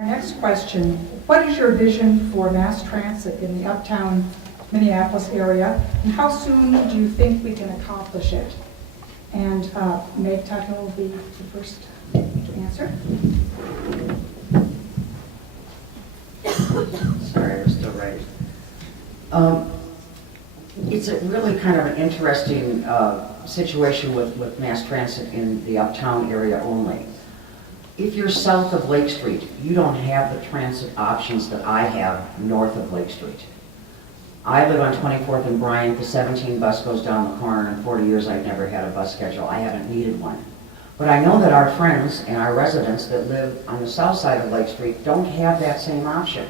Our next question, what is your vision for mass transit in the uptown Minneapolis area, and how soon do you think we can accomplish it? And Meg Tuthill will be the first to answer. Sorry, I'm still writing. It's a really kind of an interesting situation with mass transit in the uptown area only. If you're south of Lake Street, you don't have the transit options that I have north of Lake Street. I live on 24th and Bryant. The 17 bus goes down the corner, and in 40 years I've never had a bus schedule. I haven't needed one. But I know that our friends and our residents that live on the south side of Lake Street don't have that same option.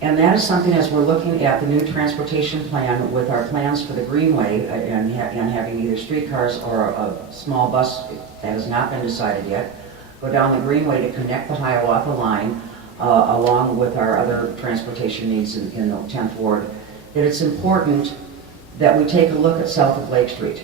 And that is something, as we're looking at the new transportation plan with our plans for the Greenway and having either streetcars or a small bus that has not been decided yet, go down the Greenway to connect the Hiawatha line along with our other transportation needs in the 10th Ward, that it's important that we take a look at south of Lake Street.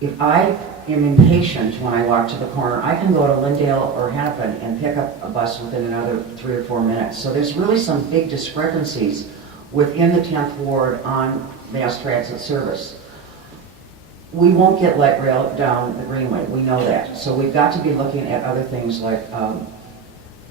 If I am impatient when I walk to the corner, I can go to Lyndale or Hennepin and pick up a bus within another 3 or 4 minutes. So there's really some big discrepancies within the 10th Ward on mass transit service. We won't get light rail down the Greenway, we know that. So we've got to be looking at other things like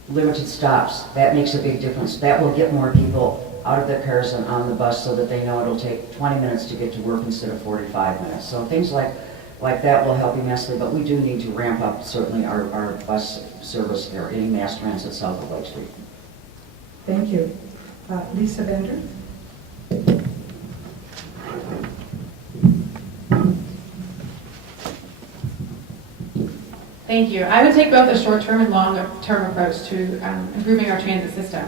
limited stops. That makes a big difference. That will get more people out of their cars and on the bus so that they know it'll take 20 minutes to get to work instead of 45 minutes. So things like that will help immensely, but we do need to ramp up certainly our bus service there, any mass transit south of Lake Street. Thank you. Lisa Bender. Thank you. I would take both a short-term and long-term approach to improving our transit system.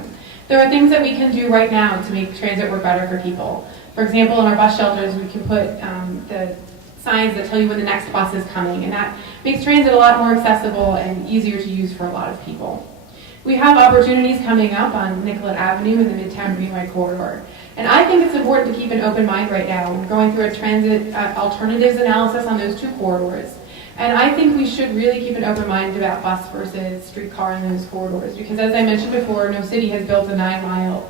There are things that we can do right now to make transit work better for people. For example, in our bus shelters, we can put the signs that tell you when the next bus is coming, and that makes transit a lot more accessible and easier to use for a lot of people. We have opportunities coming up on Nicollet Avenue in the Midtown Greenway corridor, and I think it's important to keep an open mind right now. We're going through a transit alternatives analysis on those two corridors. And I think we should really keep an open mind about bus versus streetcar in those corridors, because as I mentioned before, no city has built a 9-mile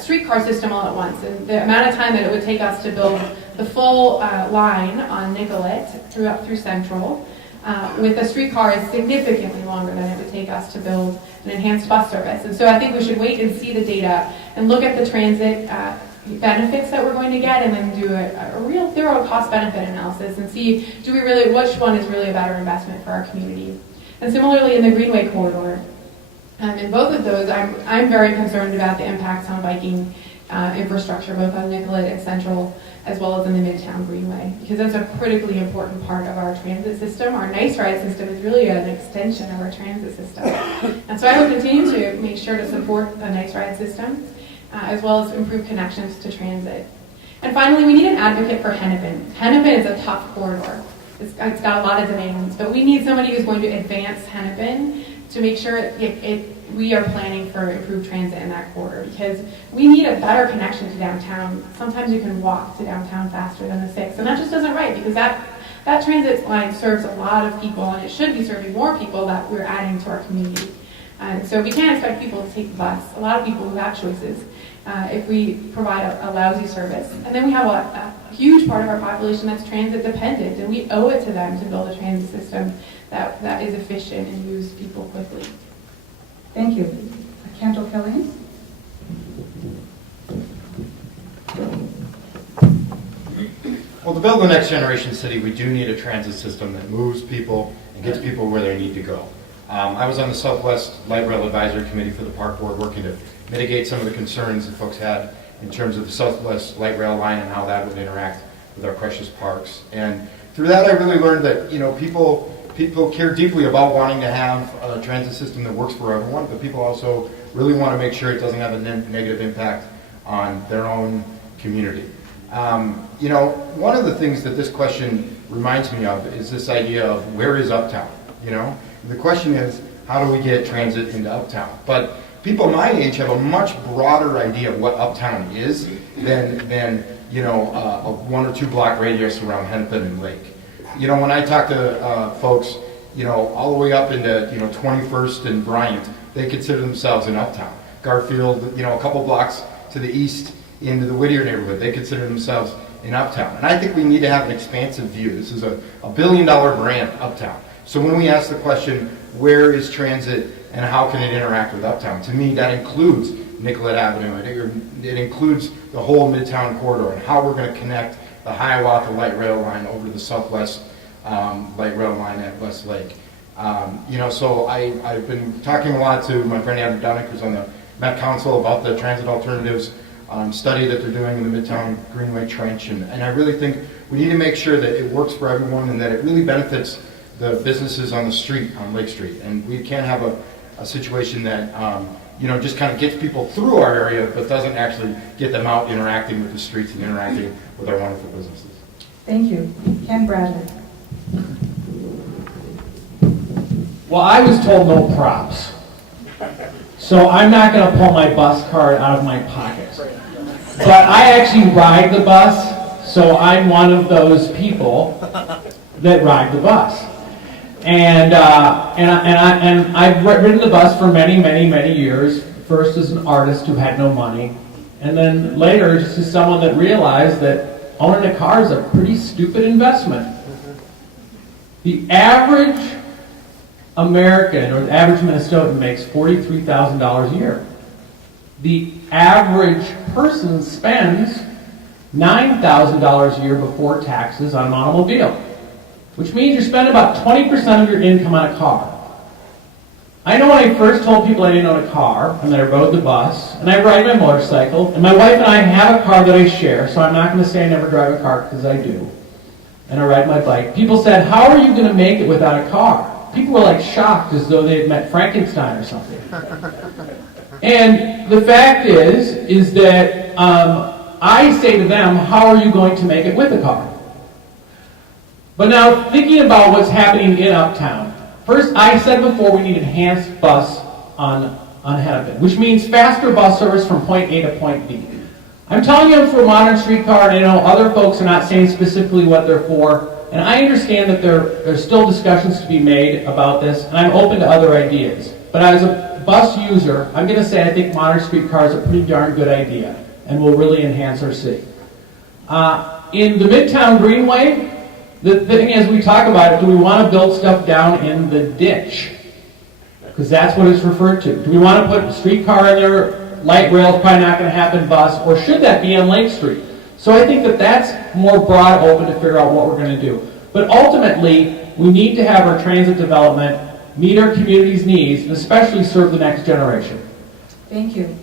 streetcar system all at once. And the amount of time that it would take us to build the full line on Nicollet through Central with a streetcar is significantly longer than it would take us to build an enhanced bus service. And so I think we should wait and see the data and look at the transit benefits that we're going to get, and then do a real thorough cost-benefit analysis and see which one is really a better investment for our community. And similarly in the Greenway corridor, in both of those, I'm very concerned about the impacts on biking infrastructure, both on Nicollet and Central, as well as in the Midtown Greenway, because that's a critically important part of our transit system. Our Nice Ride system is really an extension of our transit system. And so I will continue to make sure to support the Nice Ride system, as well as improve connections to transit. And finally, we need an advocate for Hennepin. Hennepin is a tough corridor. It's got a lot of demands, but we need somebody who's going to advance Hennepin to make sure we are planning for improved transit in that corridor, because we need a better connection to downtown. Sometimes you can walk to downtown faster than the 6, and that just isn't right, because that transit line serves a lot of people, and it should be serving more people that we're adding to our community. So we can't expect people to take the bus. A lot of people who have choices if we provide a lousy service. And then we have a huge part of our population that's transit dependent, and we owe it to them to build a transit system that is efficient and moves people quickly. Thank you. Kendall Killian. Well, to build the next generation city, we do need a transit system that moves people and gets people where they need to go. I was on the Southwest Light Rail Advisory Committee for the Park Board, working to mitigate some of the concerns that folks had in terms of the Southwest Light Rail line and how that would interact with our precious parks. And through that, I really learned that people care deeply about wanting to have a transit system that works for everyone, but people also really want to make sure it doesn't have a negative impact on their own community. One of the things that this question reminds me of is this idea of where is Uptown? The question is, how do we get transit into Uptown? But people my age have a much broader idea of what Uptown is than a 1 or 2 block radius around Hennepin and Lake. When I talk to folks, all the way up into, 21st and Bryant, they consider themselves in Uptown. Garfield, a couple blocks to the east into the Whittier neighborhood, they consider themselves in Uptown. And I think we need to have an expansive view. This is a $1 billion brand, Uptown. So when we ask the question, where is transit and how can it interact with Uptown? To me, that includes Nicollet Avenue. It includes the whole Midtown corridor and how we're going to connect the Hiawatha Light Rail line over to the Southwest Light Rail line at Westlake. So I've been talking a lot to my friend Adam Dunick, who's on the Met Council, about the transit alternatives study that they're doing in the Midtown Greenway Trench. And I really think we need to make sure that it works for everyone and that it really benefits the businesses on the street, on Lake Street. And we can't have a situation that just kind of gets people through our area, but doesn't actually get them out interacting with the streets and interacting with our wonderful businesses. Thank you. Ken Bradley. Well, I was told no props. So I'm not going to pull my bus card out of my pocket. But I actually ride the bus, so I'm one of those people that ride the bus. And I've ridden the bus for many, many, many years. First as an artist who had no money, and then later just as someone that realized that owning a car is a pretty stupid investment. The average American or the average Minnesotan makes $43,000 a year. The average person spends $9,000 a year before taxes on an automobile, which means you spend about 20% of your income on a car. I know when I first told people I didn't own a car, and that I rode the bus, and I ride my motorcycle, and my wife and I have a car that I share, so I'm not going to say I never drive a car, because I do. And I ride my bike. People said, how are you going to make it without a car? People were like shocked, as though they had met Frankenstein or something. And the fact is that I say to them, how are you going to make it with a car? But now, thinking about what's happening in Uptown, first, I said before we need enhanced bus on Hennepin, which means faster bus service from point A to point B. I'm telling you I'm for a modern streetcar, and I know other folks are not saying specifically what they're for, and I understand that there's still discussions to be made about this, and I'm open to other ideas. But as a bus user, I'm going to say I think modern streetcar is a pretty darn good idea, and will really enhance our city. In the Midtown Greenway, the thing is, we talk about it, do we want to build stuff down in the ditch? Because that's what it's referred to. Do we want to put a streetcar in there? Light rail is probably not going to happen, bus, or should that be on Lake Street? So I think that that's more broad open to figure out what we're going to do. But ultimately, we need to have our transit development meet our community's needs, and especially serve the next generation. Thank you.